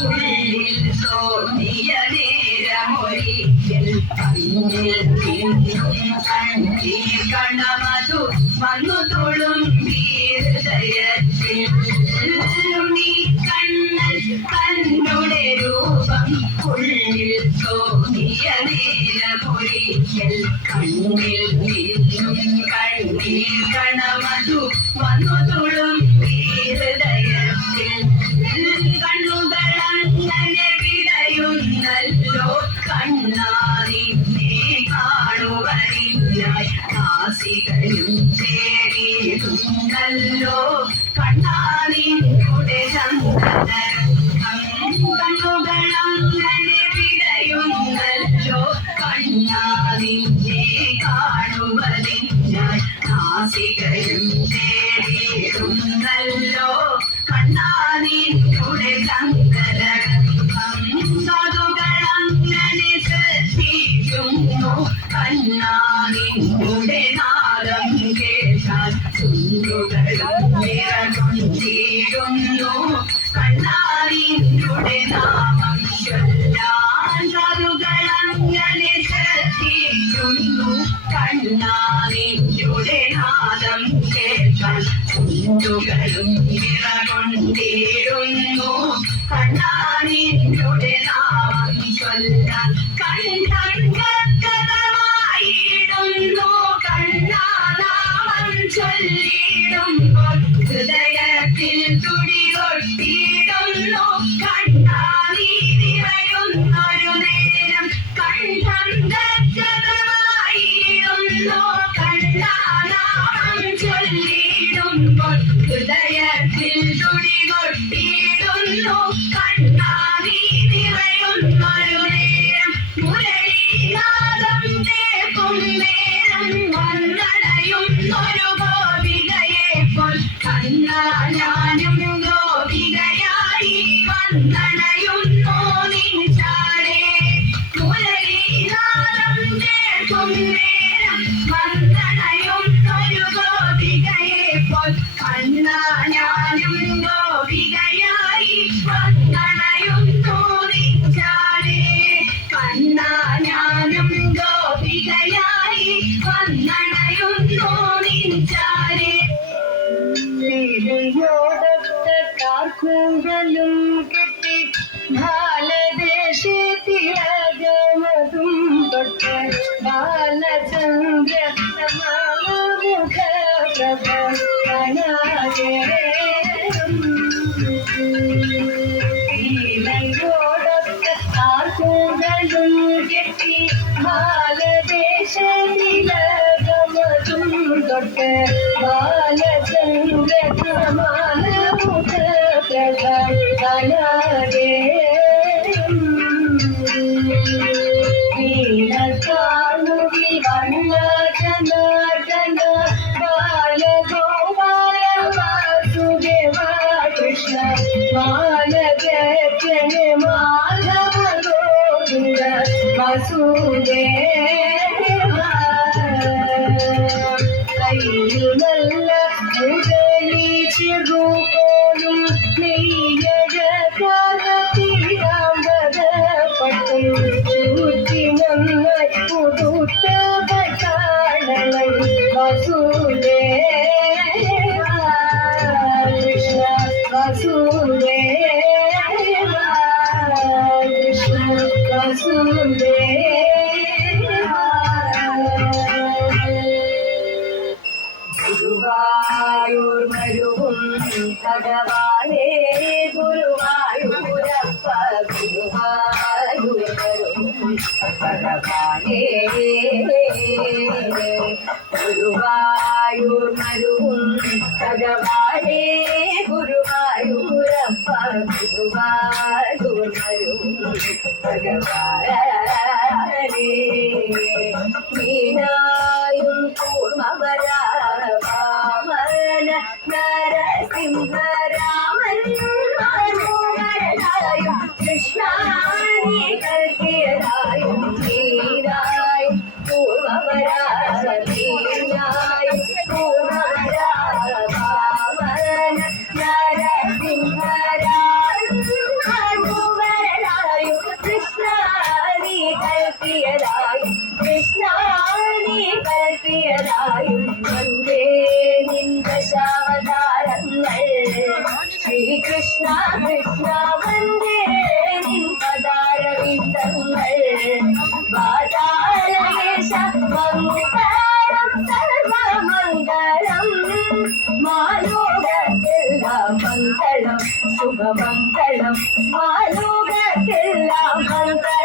ഉള്ളിൽ തോന്നിയ നേരമൊരിക്കൽ കണ്ണിൽ നിന്നും കണ്ണീർ കണമതു വന്നു തുളുമ്പി ഹൃദയത്തിൽ നീ കണ്ണൻ തന്നുടെ രൂപം ഉള്ളിൽ തോന്നിയ നേരമൊരിക്കൽ കണ്ണിൽ നിന്നും കണ്ണീർ കണമതു വന്നു തുളുമ്പി ഹൃദയത്തിൽ കണ്ണുകളങ്ങനെ വിടയുന്നല്ലോ കണ്ണാറിനെ കാണുവരില്ലായി നാസികയും തേടിയിരുന്നല്ലോ കണ്ണാറിനുടെ ചന്ദനം കണ്ണുകളങ്ങനെ വിടയുന്നല്ലോ കണ്ണാറിനെ കാണുവരില്ലായി നാസികയും തേടിയിരുന്നല്ലോ കണ്ണാനിയുടെ ചങ്കരകം കാതുകളങ്ങനെ ശ്രദ്ധിക്കുന്നു കണ്ണാനിയുടെ നാദം കേട്ടാൽ ചുണ്ടുകളും നിറകൊണ്ടിടുന്നു കണ്ണാനിയുടെ നാമം ചൊല്ലാൻ കാതുകളങ്ങനെ ശ്രദ്ധിക്കുന്നു കണ്ണാനിയുടെ നാദം കേട്ടാൽ ചുണ്ടുകളും നിറകൊണ്ടിടുന്നു കണ്ണാനിയുടെ നാമം ചൊല്ലാൻ കണ്ണായിടുന്നു കണ്ണാനാമം ചൊല്ലിടുമ്പോൾ ഹൃദയത്തിൽ തുടികൊട്ടിടുന്നു കണ്ണാനി നിറയുന്നൊരു നേരം കണ്ഠം ഗദ്ഗദമായിടുന്നു കണ്ണാനാമം ചൊല്ലിടുമ്പോൾ ഹൃദയത്തിൽ തുടികൊട്ടിടുന്നു കണ്ണാനി നിറയുന്നൊരു നേരം മുരളീനാദം കേൾക്കും നേരം വന്നടയുന്നൊരു ഗോപികയെപ്പോൾ കണ്ണാ ഞാനും ഗോപികയായി വന്നടയുന്നു നിൻചാരേ മുരളീനാദം കേൾക്കും നേരം വന്നടയുന്നൊരു ഗോപികയെപ്പോൾ കണ്ണാ ഞാനും ഗോപികയായി വന്നടയുന്നു നിൻചാരേ കണ്ണാ ഞാനും ഗോപികയായി വന്നടയുന്നു നിൻചാരേ ോടൊത്ത കാർക്കൂടലും കെട്ടി ബാലദേശത്തിലകമതും തൊട്ട് ബാലചന്ദ്ര മുഖപ്രഭ കാണാതെ ോടൊത്ത കാർക്കൂടലും കെട്ടി ബാലദേശത്തിലകമതും തൊട്ട് ബാലചന്ദ്ര മുഖപ്രഭ കാണാതെ നീലക്കാണുകിൽ വണ്ണ ജനാർദ്ദന ബാലഗോപാല വാസുദേവ കൃഷ്ണ ബാലകൃഷ്ണ മാധവ ഗോവിന്ദ വാസുദേവ കയ്യിൽ നല്ല മുരളി ചെറുപോലും നെയ്യഴകാലത്തിരാമ്പരപ്പട്ടും ചൂറ്റി നന്നായി പുതുത്ത പട്ടാളങ്ങൾ വാസുദേവ കൃഷ്ണ വാസുദേവ കൃഷ്ണ വാസുദേവ ഗുരുവായൂർ മരുവും ഭഗവാനേ ഗുരുവായൂരപ്പ ഗുരുവായൂർ മരുവും ഭഗവാനേ ഗുരുവായൂർ മരുവും ഭഗവാനേ ഗുരുവായൂരപ്പ ഗുരുവായൂർ മരുവും ഭഗവാനേ വീണായും കൂർമ്മവരാ വാമന നരസിംഹരാമൻ മനോഹരനായും കൃഷ്ണാനി കൽക്കിയതായും നീരായി പൂർവവരാ നീരായി പൂർവവരാ വാമന നരസിംഹരാമൻ വന്ദേ നിൻദശാവതാരങ്ങൾ ശ്രീകൃഷ്ണ കൃഷ്ണ വന്ദേ നിൻ പദാരവിന്ദങ്ങൾ പാതാളേശ മംഗളം സർവമംഗളം മാലോകത്തെല്ലാം മംഗളം ശുഭമംഗളം മാലോകത്തെല്ലാം മംഗളം